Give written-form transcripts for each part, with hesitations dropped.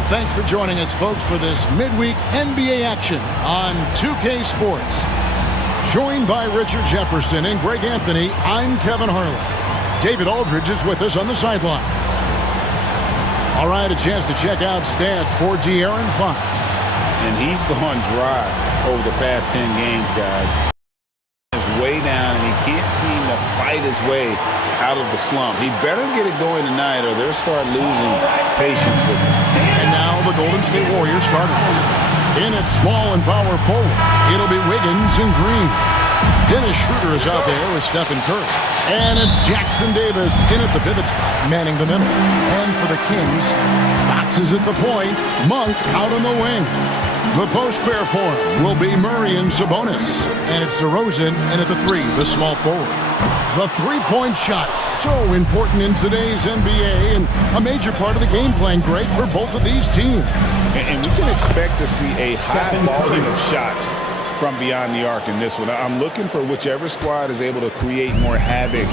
And thanks for joining us, folks, for this midweek NBA action on 2K Sports. Joined by Richard Jefferson and Greg Anthony, I'm Kevin Harlan. David Aldridge is with us on the sidelines. All right, a chance to check out stats for De'Aaron Fox. And he's gone dry over the past 10 games, guys. He's way down, and he can't seem to fight his way out of the slump. He better get it going tonight, or they'll start losing patience with him. And now the Golden State Warriors starters. In at small and power forward, it'll be Wiggins and Green. Dennis Schroeder is out there with Stephen Curry. And it's Jackson Davis in at the pivot spot, manning the middle. And for the Kings, Fox is at the point, Monk out on the wing. The post pair for him will be Murray and Sabonis. And it's DeRozan in at the three, the small forward. The three-point shot, so important in today's NBA and a major part of the game plan, Greg, for both of these teams. And we can expect to see a high volume of shots from beyond the arc in this one. I'm looking for whichever squad is able to create more havoc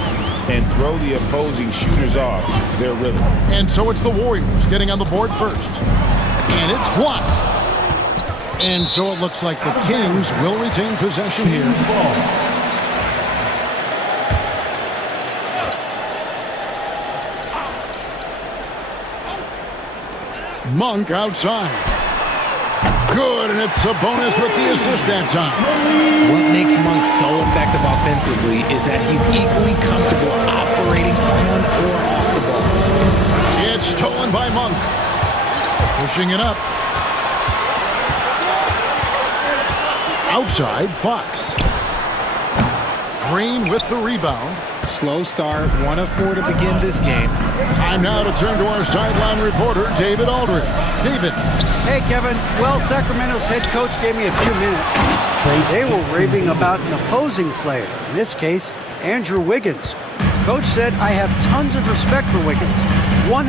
and throw the opposing shooters off their rhythm. And so it's the Warriors getting on the board first. And it's blocked. And so it looks like the Kings will retain possession here. Monk outside. Good, and it's Sabonis with the assist that time. What makes Monk so effective offensively is that he's equally comfortable operating on or off the ball. It's stolen by Monk. Pushing it up. Outside, Fox. Green with the rebound. Slow start, 1 of 4 to begin this game. Time now to turn to our sideline reporter, David Aldridge. David. Hey, Kevin. Well, Sacramento's head coach gave me a few minutes. They were raving about an opposing player, in this case, Andrew Wiggins. Coach said, I have tons of respect for Wiggins. 100%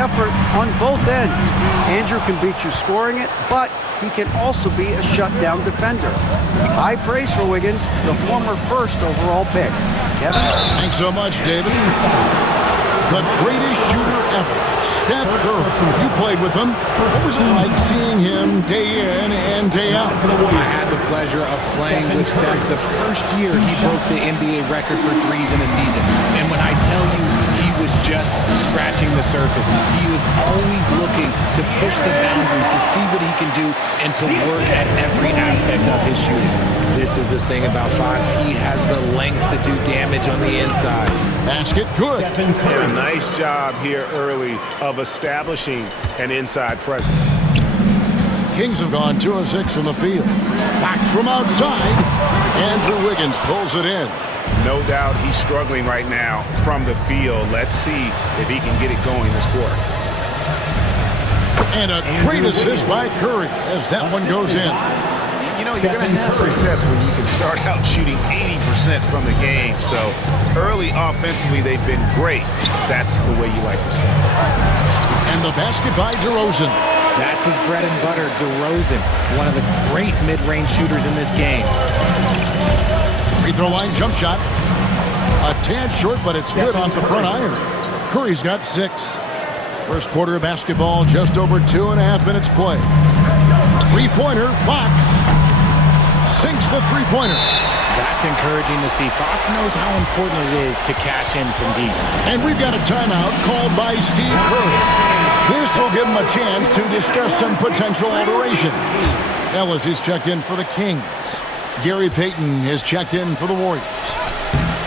effort on both ends. Andrew can beat you scoring it, but he can also be a shutdown defender. High praise for Wiggins, the former first overall pick. Kevin? Thanks so much, David. The greatest shooter ever, Steph Curry. You played with him. What was it like seeing him day in and day out? I had the pleasure of playing with Steph the first year he broke the NBA record for threes in a season. And when I tell you he was just scratching the surface, he was always looking to push the boundaries, to see what he can do, and to work at every aspect of his shooting. This is the thing about Fox. He has the length to do damage on the inside. Basket, good. And a nice job here early of establishing an inside presence. Kings have gone 2 of 6 from the field. Back from outside. Andrew Wiggins pulls it in. No doubt he's struggling right now from the field. Let's see if he can get it going this quarter. And a great assist by Curry as that one goes in. You know, you're going to have success when you can start out shooting 80% from the game. So early offensively, they've been great. That's the way you like to start. And the basket by DeRozan. That's his bread and butter, DeRozan, one of the great mid-range shooters in this game. Free throw line jump shot. A tad short, but it's good off the front iron. Curry's got 6. First quarter of basketball, just over 2.5 minutes play. Three-pointer, Fox. Sinks the three-pointer. That's encouraging to see. Fox knows how important it is to cash in from deep. And we've got a timeout called by Steve Kerr. This will give him a chance to discuss some potential alterations. Ellis is checked in for the Kings. Gary Payton is checked in for the Warriors.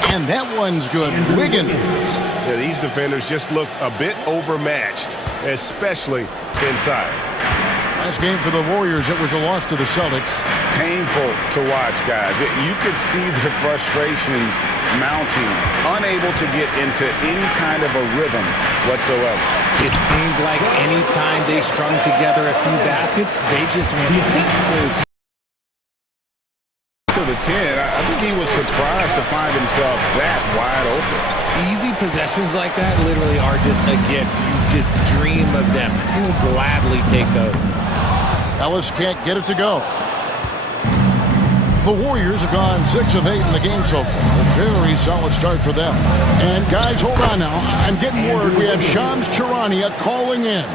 And that one's good. Wiggins. Yeah, these defenders just look a bit overmatched, especially inside. Last game for the Warriors, it was a loss to the Celtics. Painful to watch, guys. You could see the frustrations mounting, unable to get into any kind of a rhythm whatsoever. It seemed like any time they strung together a few baskets, they just went explode. To the 10, I think he was surprised to find himself that wide open. Easy possessions like that literally are just a gift. You just dream of them. You'll gladly take those. Ellis can't get it to go. The Warriors have gone 6 of 8 in the game so far. A very solid start for them. And guys, hold on now. I'm getting word we have Shams Charania calling in.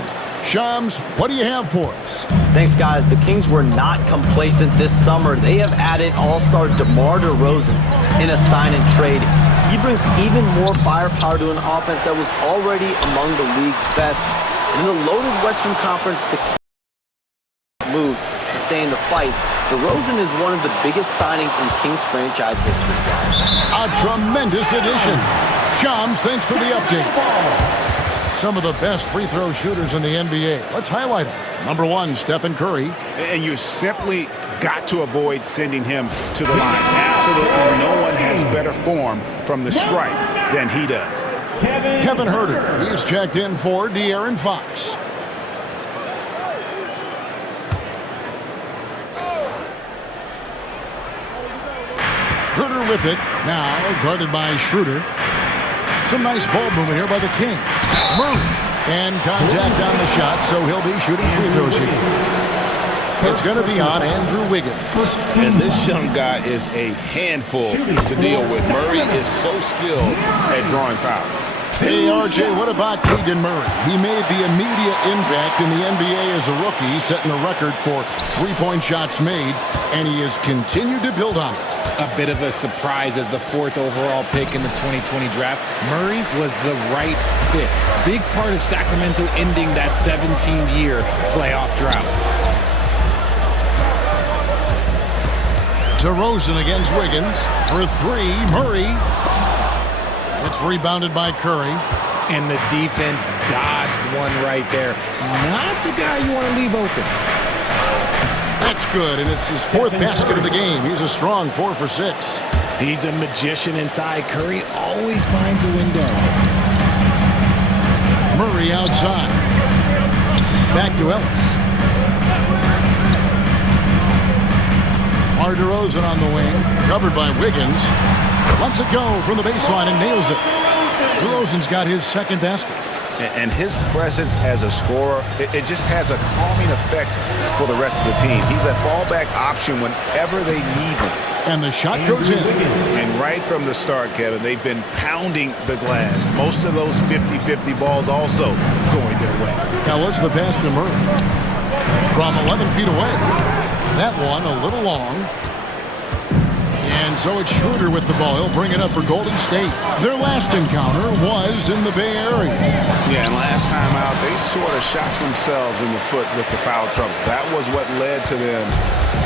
Shams, what do you have for us? Thanks, guys. The Kings were not complacent this summer. They have added all-star DeMar DeRozan in a sign-and-trade. He brings even more firepower to an offense that was already among the league's best. In the loaded Western Conference, the Kings moves to stay in the fight. DeRozan is one of the biggest signings in Kings franchise history, guys. A tremendous addition. Shams, thanks for the update. Some of the best free throw shooters in the NBA. Let's highlight them. Number 1, Stephen Curry. And you simply got to avoid sending him to the line. Absolutely no one has better form from the stripe than he does. Kevin Huerter. He's checked in for De'Aaron Fox. Huerter with it. Now guarded by Schroeder. Some nice ball movement here by the Kings. Murray. And contact on the shot, so he'll be shooting free throws here. It's going to be on Andrew Wiggins. And this young guy is a handful to deal with. Murray is so skilled at drawing fouls. Hey, RJ, what about Keegan Murray? He made the immediate impact in the NBA as a rookie, setting a record for three-point shots made, and he has continued to build on it. A bit of a surprise as the 4th overall pick in the 2020 draft. Murray was the right fit. Big part of Sacramento ending that 17-year playoff drought. DeRozan against Wiggins for 3. Murray. It's rebounded by Curry. And the defense dodged one right there. Not the guy you want to leave open. That's good, and it's his 4th basket of the game. He's a strong 4 for 6. He's a magician inside. Curry always finds a window. Murray outside. Back to Ellis. DeMar DeRozan on the wing, covered by Wiggins. Lets it go from the baseline and nails it. DeRozan's got his 2nd basket. And his presence as a scorer, it just has a calming effect for the rest of the team. He's a fallback option whenever they need him. And the shot goes in. And right from the start, Kevin, they've been pounding the glass. Most of those 50-50 balls also going their way. Ellis, the pass to Murray. From 11 feet away. That one a little long. And so it's Schroeder with the ball. He'll bring it up for Golden State. Their last encounter was in the Bay Area. Yeah, and last time out, they sort of shot themselves in the foot with the foul trouble. That was what led to them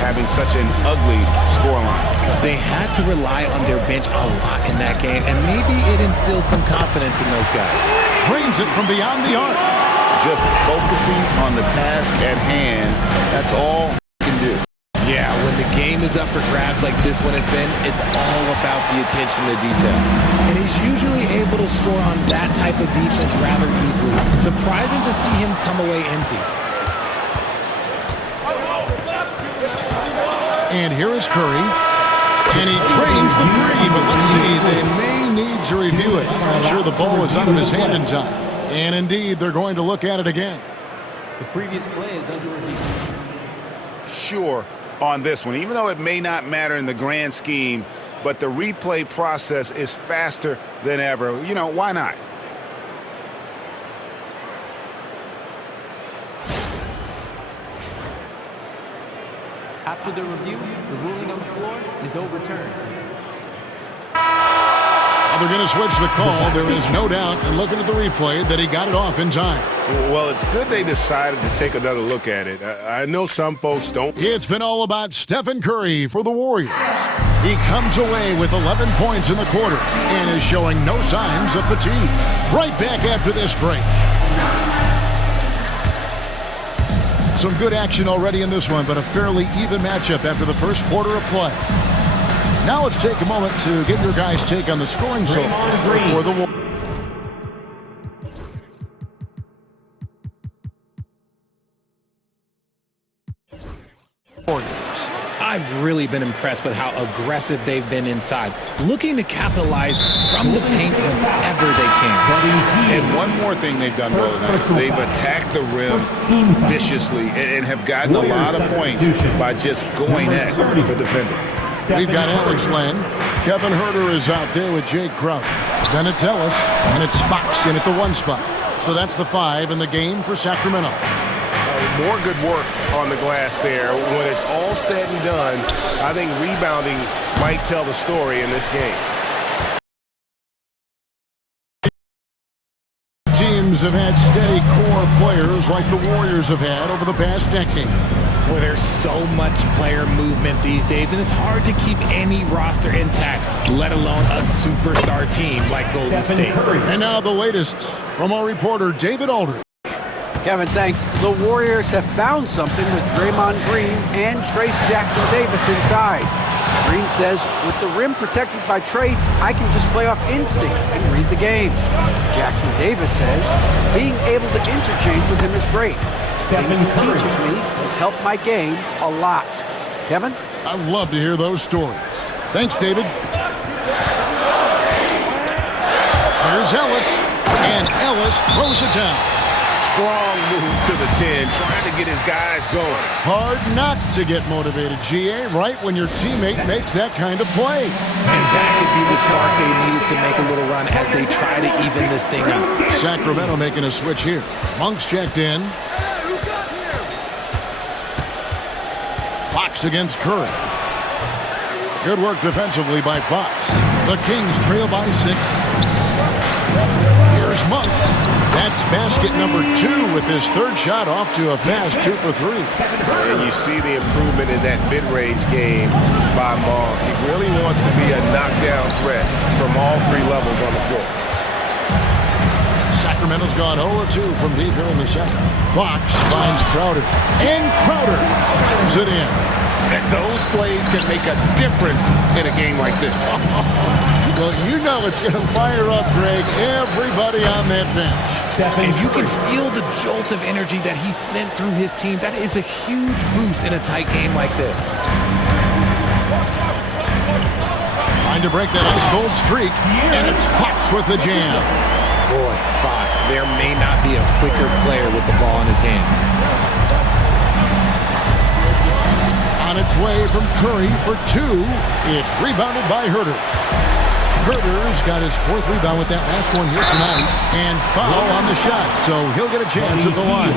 having such an ugly scoreline. They had to rely on their bench a lot in that game, and maybe it instilled some confidence in those guys. Drains it from beyond the arc. Just focusing on the task at hand, that's all he can do. Yeah, when the game is up for grabs like this one has been, it's all about the attention to detail. And he's usually able to score on that type of defense rather easily. Surprising to see him come away empty. And here is Curry. And he trains the 3, but let's see, they may need to review it. I'm sure the ball was out of his hand in time. And indeed, they're going to look at it again. The previous play is under review. Sure on this one, even though it may not matter in the grand scheme, but the replay process is faster than ever. You know, why not? After the review, the ruling on the floor is overturned. They're going to switch the call. There is no doubt, and looking at the replay, that he got it off in time. Well, it's good they decided to take another look at it. I know some folks don't. It's been all about Stephen Curry for the Warriors. He comes away with 11 points in the quarter and is showing no signs of fatigue. Right back after this break. Some good action already in this one, but a fairly even matchup after the first quarter of play. Now let's take a moment to get your guys' take on the scoring so far for the Warriors. I've really been impressed with how aggressive they've been inside, looking to capitalize from the paint whenever they can. And one more thing they've done well tonight, they've attacked the rim viciously and have gotten a lot of points by just going at the defender. We've got Alex Len. Kevin Huerter is out there with Jay Crowder. Then it's Ellis, and it's Fox in at the 1 spot. So that's the 5 in the game for Sacramento. More good work on the glass there. When it's all said and done, I think rebounding might tell the story in this game. Teams have had steady core players like the Warriors have had over the past decade. Well, there's so much player movement these days, and it's hard to keep any roster intact, let alone a superstar team like Golden State. And now the latest from our reporter, David Aldridge. Kevin, thanks. The Warriors have found something with Draymond Green and Trace Jackson-Davis inside. Green says, with the rim protected by Trace, I can just play off instinct and read the game. Jackson-Davis says, being able to interchange with him is great. Things he teaches me has helped my game a lot. Kevin? I'd love to hear those stories. Thanks, David. Here's Ellis, and Ellis throws it down. Strong move to the 10, trying to get his guys going. Hard not to get motivated, GA, right when your teammate makes that kind of play. And that could be the spark they needed to make a little run as they try to even this thing up. Sacramento making a switch here. Monk's checked in. Fox against Curry. Good work defensively by Fox. The Kings trail by 6. Here's Monk. That's basket number 2 with his third shot off to a fast 2 for 3. And you see the improvement in that mid-range game by Monk. He really wants to be a knockdown threat from all 3 levels on the floor. Sacramento's gone 0-2 from deep here in the second. Fox finds Crowder. And Crowder brings it in. And those plays can make a difference in a game like this. Well, you know it's going to fire up, Greg, everybody on that bench. And you can feel the jolt of energy that he sent through his team. That is a huge boost in a tight game like this. Trying to break that ice-cold streak, and it's Fox with the jam. Boy, Fox, there may not be a quicker player with the ball in his hands. On its way from Curry for 2. It's rebounded by Herter. Herter's got his 4th rebound with that last one here tonight. And foul on the shot, so he'll get a chance at the line.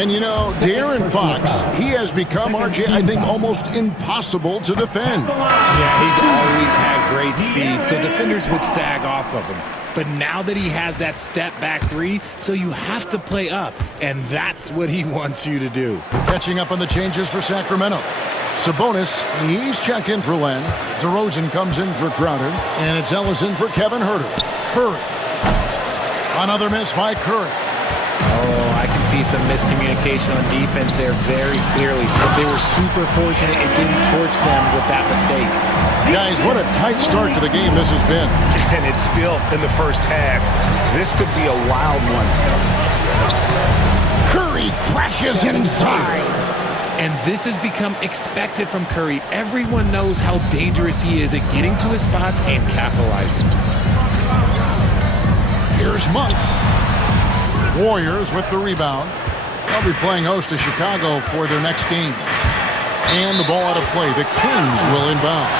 And you know, De'Aaron Fox, he has become, RJ, I think, almost impossible to defend. Yeah, he's always had great speed, so defenders would sag off of him. But now that he has that step-back 3, so you have to play up, and that's what he wants you to do. Catching up on the changes for Sacramento. Sabonis, he's checked in for Len. DeRozan comes in for Crowder, and it's Ellis in for Kevin Herter. Curry. Another miss by Curry. Oh, I can see some miscommunication on defense there very clearly. But they were super fortunate it didn't torch them with that mistake. Guys, what a tight start to the game this has been. And it's still in the first half. This could be a wild one. Curry crashes inside. And this has become expected from Curry. Everyone knows how dangerous he is at getting to his spots and capitalizing. Here's Monk. Warriors with the rebound. They'll be playing host to Chicago for their next game. And the ball out of play. The Kings will inbound.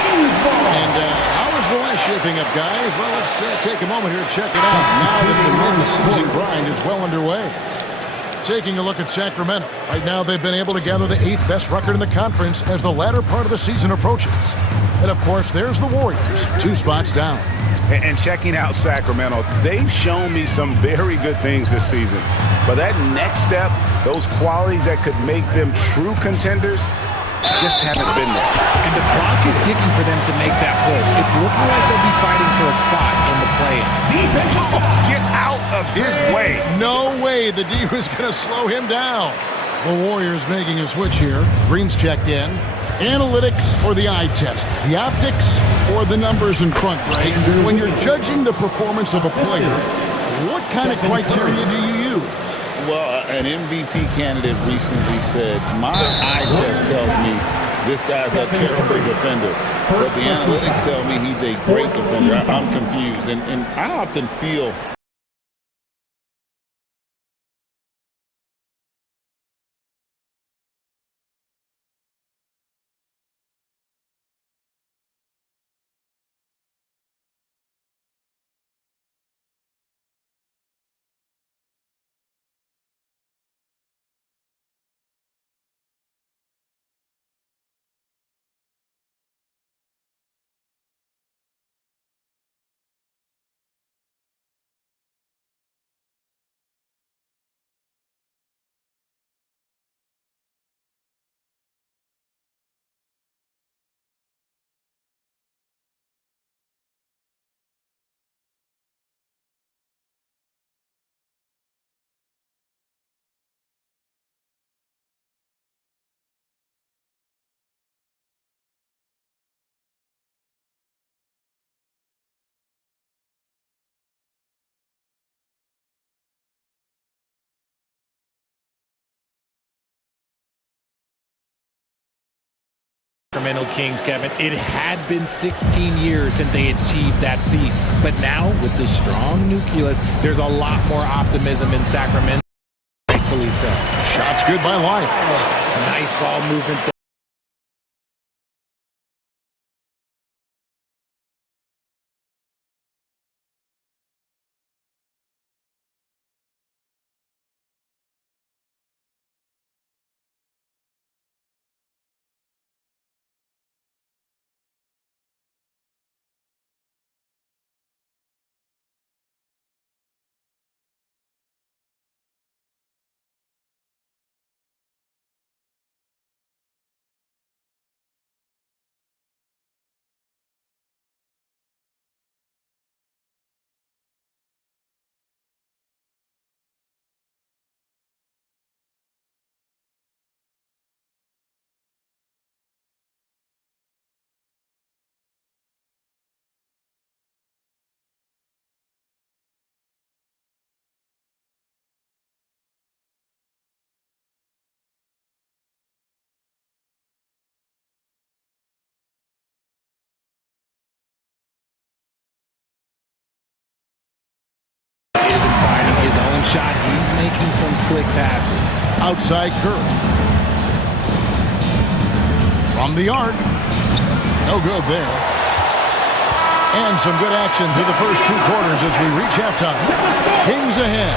And how is the West shaping up, guys? Well, let's take a moment here to check it out. Now that the mid-season grind is well underway. Taking a look at Sacramento. Right now, they've been able to gather the 8th best record in the conference as the latter part of the season approaches. And, of course, there's the Warriors, 2 spots down. And checking out Sacramento, they've shown me some very good things this season. But that next step, those qualities that could make them true contenders, just haven't been there. And the clock is ticking for them to make that push. It's looking like they'll be fighting for a spot in the play-in. Defense, get out of his way. No way the D was going to slow him down. The Warriors making a switch here. Green's checked in. Analytics or the eye test? The optics or the numbers in front, Greg? When you're judging the performance of a player, what kind of criteria do you use? Well, an MVP candidate recently said, my eye test tells me this guy's a terrible defender. But the analytics tell me he's a great defender. I'm confused. And I often feel Sacramento Kings, Kevin. It had been 16 years since they achieved that feat. But now, with the strong nucleus, there's a lot more optimism in Sacramento. Rightfully so. Shots good by Lyons. Nice ball movement there. Isn't finding his own shot. He's making some slick passes. Outside Curry. From the arc. No good there. And some good action through the first 2 quarters as we reach halftime. Kings ahead,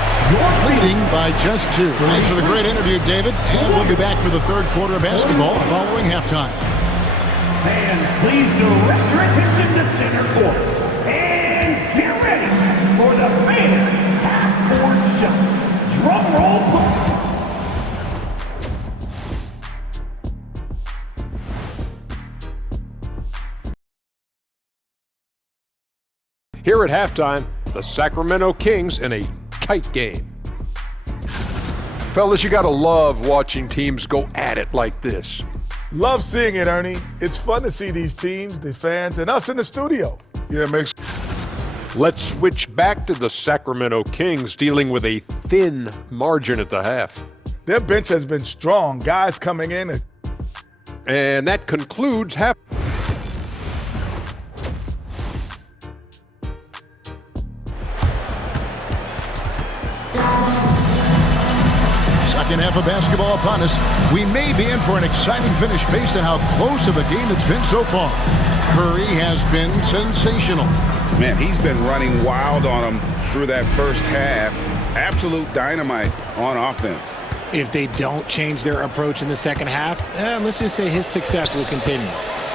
leading by just 2. Thanks for the great interview, David. And we'll be back for the 3rd quarter of basketball following halftime. Fans, please direct your attention to center court. And get ready for the favorite half-court shots. Drum roll, please. Here at halftime, the Sacramento Kings in a tight game. Fellas, you gotta love watching teams go at it like this. Love seeing it, Ernie. It's fun to see these teams, the fans, and us in the studio. Yeah, it makes. Let's switch back to the Sacramento Kings dealing with a thin margin at the half. Their bench has been strong. Guys coming in. And that concludes half. Second half of basketball upon us. We may be in for an exciting finish based on how close of a game it's been so far. Curry has been sensational. Man, he's been running wild on them through that first half. Absolute dynamite on offense. If they don't change their approach in the second half, let's just say his success will continue.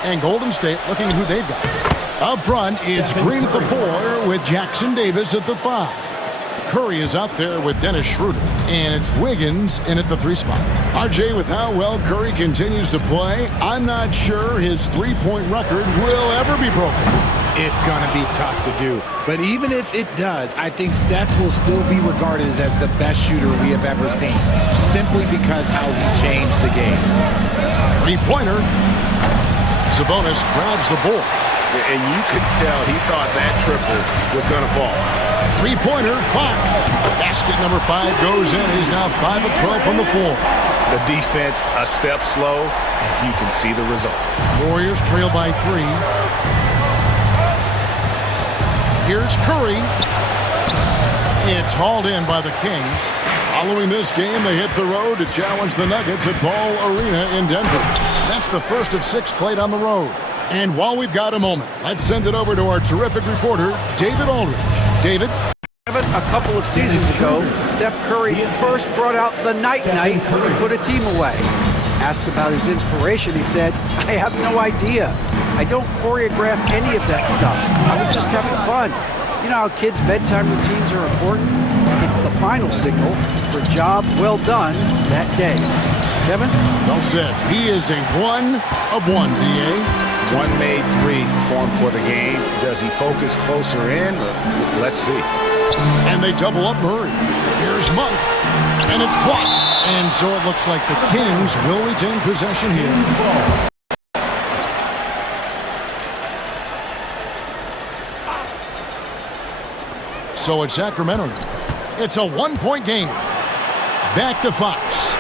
And Golden State looking at who they've got. Up front, it's Green at the 4 with Jackson Davis at the 5. Curry is out there with Dennis Schroeder, and it's Wiggins in at the 3 spot. RJ, with how well Curry continues to play, I'm not sure his three-point record will ever be broken. It's going to be tough to do. But even if it does, I think Steph will still be regarded as the best shooter we have ever seen, simply because how he changed the game. Three-pointer. Sabonis grabs the board. And you could tell he thought that triple was going to fall. Three-pointer, Fox. Basket number 5 goes in. He's now 5 of 12 from the floor. The defense a step slow, and you can see the result. Warriors trail by 3. Here's Curry. It's hauled in by the Kings. Following this game, they hit the road to challenge the Nuggets at Ball Arena in Denver. That's the first of 6 played on the road. And while we've got a moment, let's send it over to our terrific reporter, David Aldridge. David? A couple of seasons ago, Steph Curry first brought out the night-night and put a team away. Asked about his inspiration, he said, "I have no idea. I don't choreograph any of that stuff. I was just having fun." You know how kids' bedtime routines are important? It's the final signal for job well done that day. Kevin? Well said. He is a 1 of 1, B.A. One made 3 formed for the game. Does he focus closer in? Let's see. And they double up Murray. Here's Monk. And it's blocked. And so it looks like the Kings will retain possession here. So it's Sacramento now. It's a 1-point game. Back to Fox.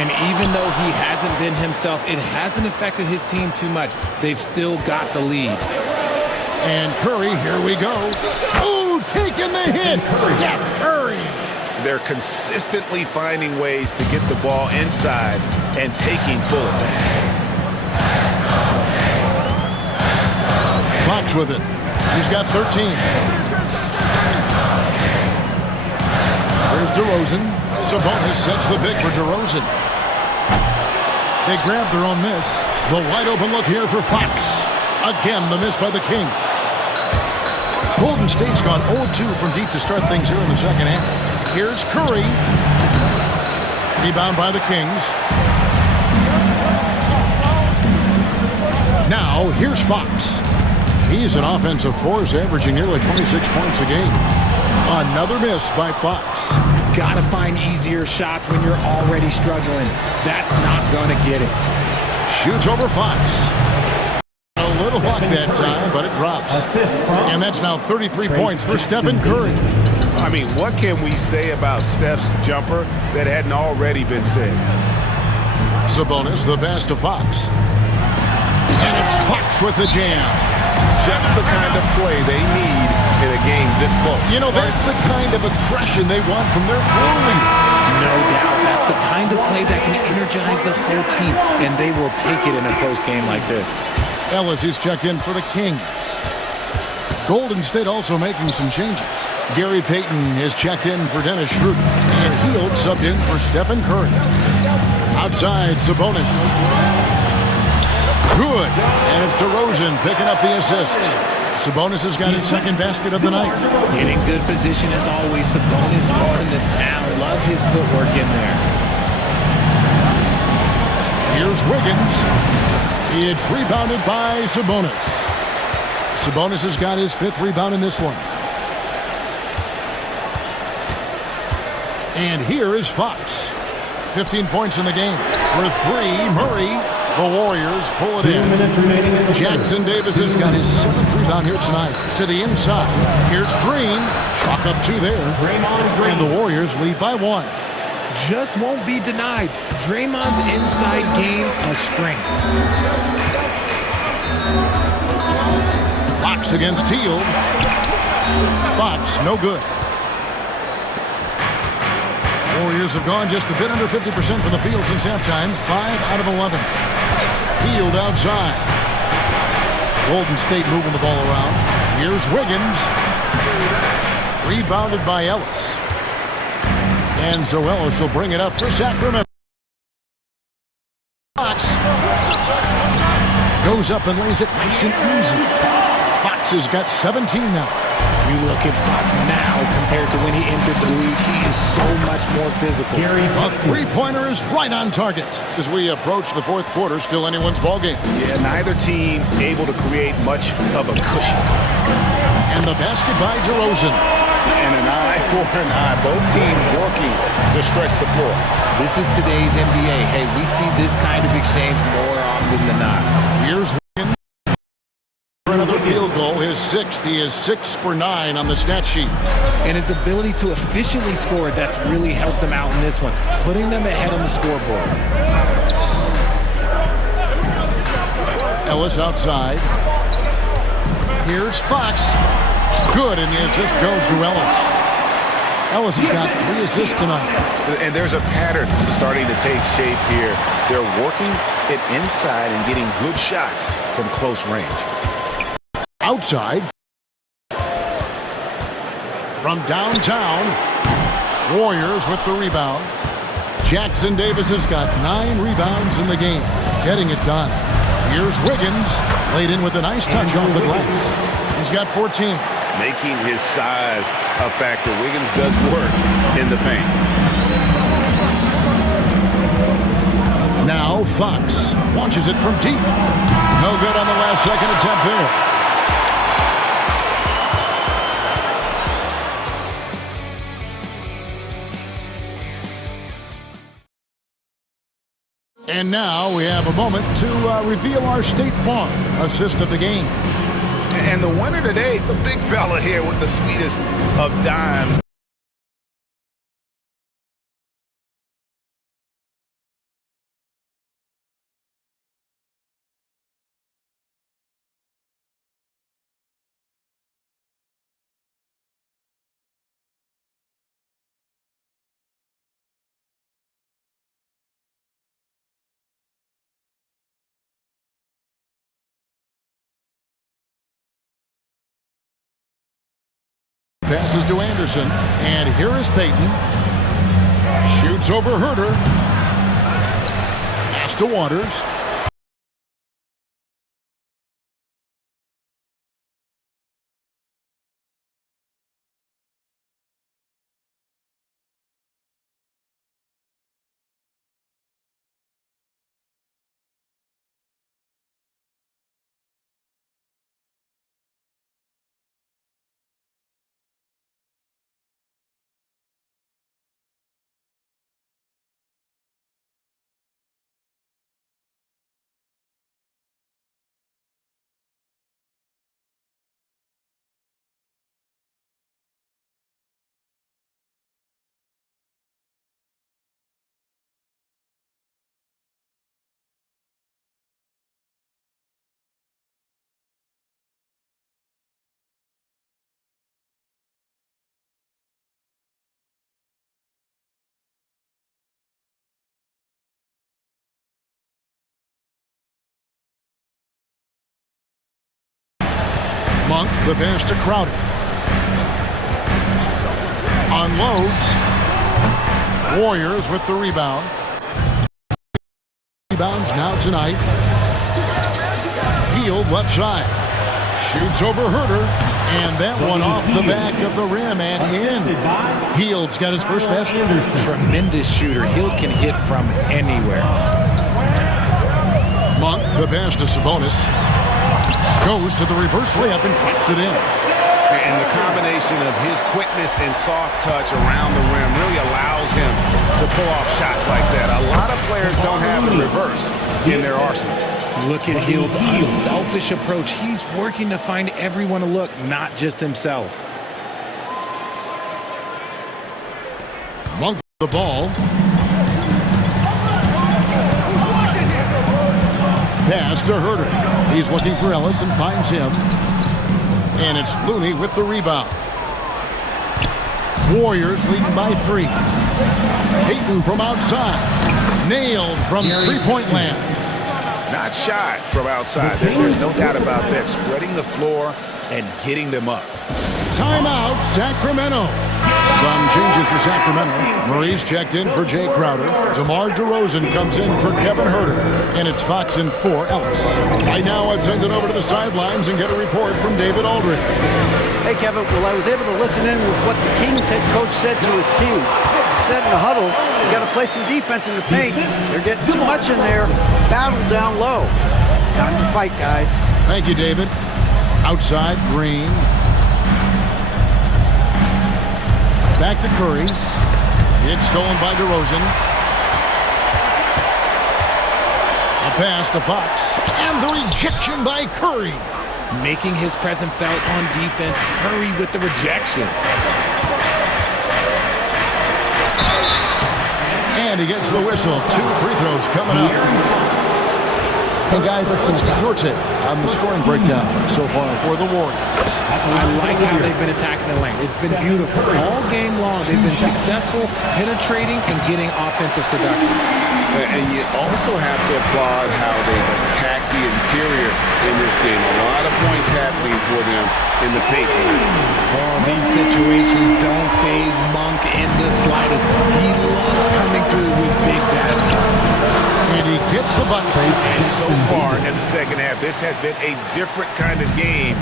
And even though he hasn't been himself, it hasn't affected his team too much. They've still got the lead. And Curry, here we go. Ooh, taking the hit. Steph Curry. They're consistently finding ways to get the ball inside and taking full advantage. Fox with it. He's got 13. There's DeRozan. Sabonis sets the pick for DeRozan. They grab their own miss. The wide open look here for Fox. Again, the miss by the King. Golden State's gone 0-2 from deep to start things here in the second half. Here's Curry. Rebound by the Kings. Now, here's Fox. He's an offensive force, averaging nearly 26 points a game. Another miss by Fox. Gotta find easier shots when you're already struggling. That's not gonna get it. Shoots over Fox. A little luck that time, but it drops. And that's now 33 points for Stephen Curry. I mean, what can we say about Steph's jumper that hadn't already been said? Sabonis, the pass to Fox. And it's Fox with the jam. Just the kind of play they need in a game this close. You know, that's the kind of aggression they want from their floor leader. No doubt. That's the kind of play that can energize the whole team, and they will take it in a close game like this. Ellis is checked in for the Kings. Golden State also making some changes. Gary Payton is checked in for Dennis Schroeder. And Hield subbed in for Stephen Curry. Outside, Sabonis. Good. And it's DeRozan picking up the assist. Sabonis has got his second basket of the night. In good position as always. Sabonis guarding the town. Love his footwork in there. Here's Wiggins. It's rebounded by Sabonis. Sabonis has got his fifth rebound in this one. And here is Fox. 15 points in the game. For three, Murray. The Warriors pull it in. Jackson Davis has got his seventh rebound here tonight. To the inside. Here's Green. Chalk up two there. And the Warriors lead by one. Just won't be denied. Draymond's inside game a strength. Fox against Hield. Fox, no good. Warriors have gone just a bit under 50% from the field since halftime. 5 out of 11. Hield outside. Golden State moving the ball around. Here's Wiggins. Rebounded by Ellis. And so Ellis will bring it up for Sacramento. Fox goes up and lays it nice and easy. Fox has got 17 now. You look at Fox now compared to when he entered the league, he is so much more physical. A three-pointer is right on target. As we approach the fourth quarter, still anyone's ballgame. Yeah, neither team able to create much of a cushion. And the basket by DeRozan. And an eye for an eye. Both teams working to stretch the floor. This is today's NBA. Hey, we see this kind of exchange more often than not. Here's Wiggins for another field goal. His sixth. He is 6 for 9 on the stat sheet. And his ability to efficiently score, that's really helped him out in this one, putting them ahead on the scoreboard. Ellis outside. Here's Fox. Good, and the assist goes to Ellis. Ellis has got 3 assists tonight. And there's a pattern starting to take shape here. They're working it inside and getting good shots from close range. Outside. From downtown. Warriors with the rebound. Jackson Davis has got 9 rebounds in the game. Getting it done. Here's Wiggins. Laid in with a nice touch off the glass. He's got 14. Making his size a factor. Wiggins does work in the paint. Now Fox launches it from deep. No good on the last second attempt there. And now we have a moment to reveal our State Farm assist of the game. And the winner today, the big fella here with the sweetest of dimes. passes to Anderson. And here is Peyton. Shoots over Herter. Pass to Waters. Monk, the pass to Crowder. Unloads. Warriors with the rebound. Rebounds now tonight. Hield left side. Shoots over Herter. And that one off the back of the rim and in. Hield's got his first basket. Tremendous shooter. Hield can hit from anywhere. Monk, the pass to Sabonis. Goes to the reverse layup and claps it in. And the combination of his quickness and soft touch around the rim really allows him to pull off shots like that. A lot of players don't have the reverse in their arsenal. Look at Hield's unselfish approach. He's working to find everyone to look, not just himself. Monk the ball. Pass to Herter. He's looking for Ellis and finds him. And it's Looney with the rebound. Warriors leading by 3. Peyton from outside. Nailed from three-point land. Not shot from outside. There's no doubt about that. Spreading the floor and getting them up. Timeout, Sacramento. Some changes for Sacramento. Murray's checked in for Jay Crowder. DeMar DeRozan comes in for Kevin Herter. And it's Fox in for Ellis. Right now, let's send it over to the sidelines and get a report from David Aldridge. Hey, Kevin. Well, I was able to listen in with what the Kings head coach said to his team. He said in the huddle, you got to play some defense in the paint. They're getting too much in there. Battle down low. Time to fight, guys. Thank you, David. Outside, Green. Back to Curry. It's stolen by DeRozan. A pass to Fox. And the rejection by Curry. Making his presence felt on defense. Curry with the rejection. And he gets the whistle. 2 free throws coming up. Hey guys, let's get your take on the scoring breakdown so far for the Warriors. I like how they've been attacking the lane. It's been beautiful. All game long, they've been successful penetrating and getting offensive production. And you also have to applaud how they've attacked the interior in this game. A lot of points happening for them in the paint tonight. Oh, these situations don't faze Monk in the slightest. He loves coming through with big baskets. And he gets the bucket. And so far in the second half, this has been a different kind of game.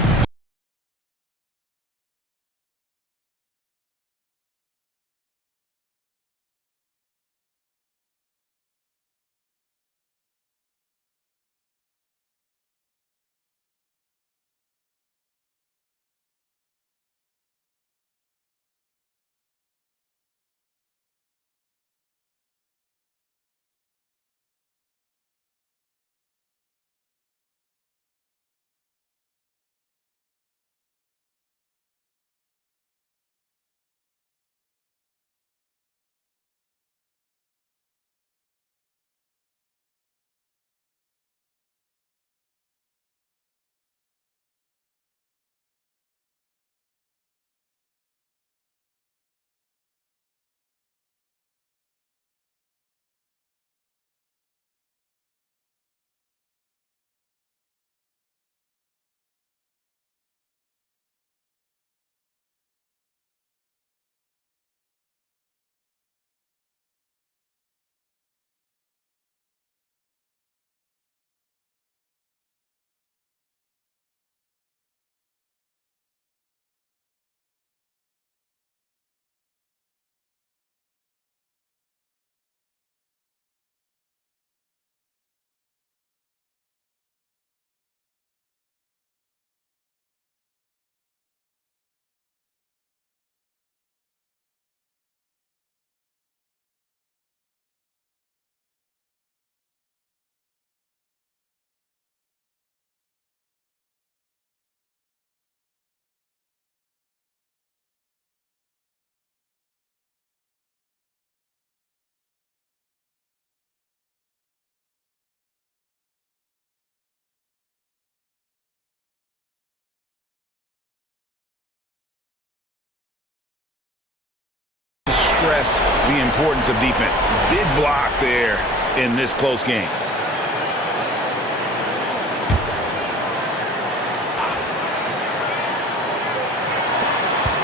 stress the importance of defense. Big block there in this close game.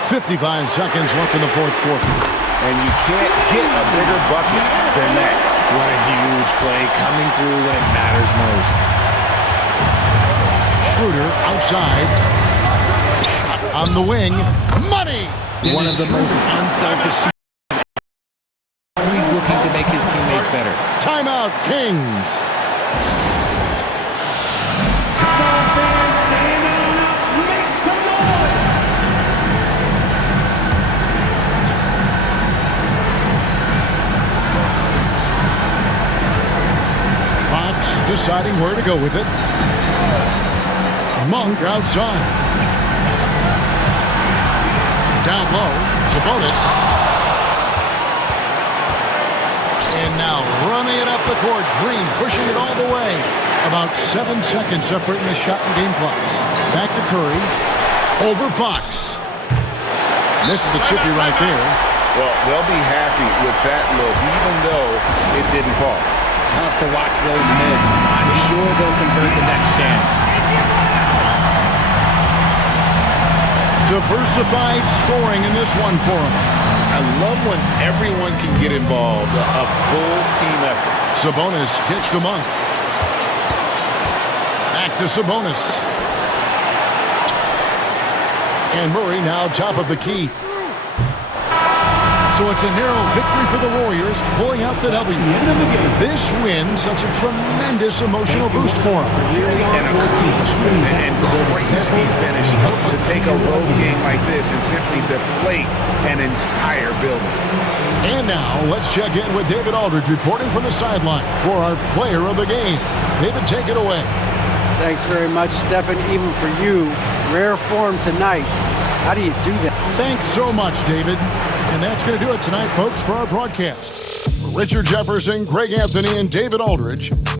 "55 seconds left in the fourth quarter. And you can't get a bigger bucket than that. What a huge play coming through when it matters most. Schroeder outside. Shot on the wing. Money! One of the most unselfish shooters. Always looking to make his teammates better. Timeout, Kings. Deciding where to go with it. Monk outside. Down low, Sabonis. And now running it up the court. Green pushing it all the way. About 7 seconds separating the shot and game clocks. Back to Curry. Over Fox. Misses the chippy right there. Well, they'll be happy with that look, even though it didn't fall. Tough to watch those miss. I'm sure they'll convert the next chance. Diversified scoring in this one for him. I love when everyone can get involved. A full team effort. Sabonis gets to Monk. Back to Sabonis. And Murray now top of the key. So it's a narrow victory for the Warriors, pulling out the W. This win, such a tremendous emotional boost for them. Really an accomplishment and crazy finish to take a road game like this and simply deflate an entire building. And now, let's check in with David Aldridge reporting from the sideline for our player of the game. David, take it away. Thanks very much, Stephen. Even for you, rare form tonight. How do you do that? Thanks so much, David. And that's going to do it tonight, folks, for our broadcast. For Richard Jefferson, Greg Anthony, and David Aldridge,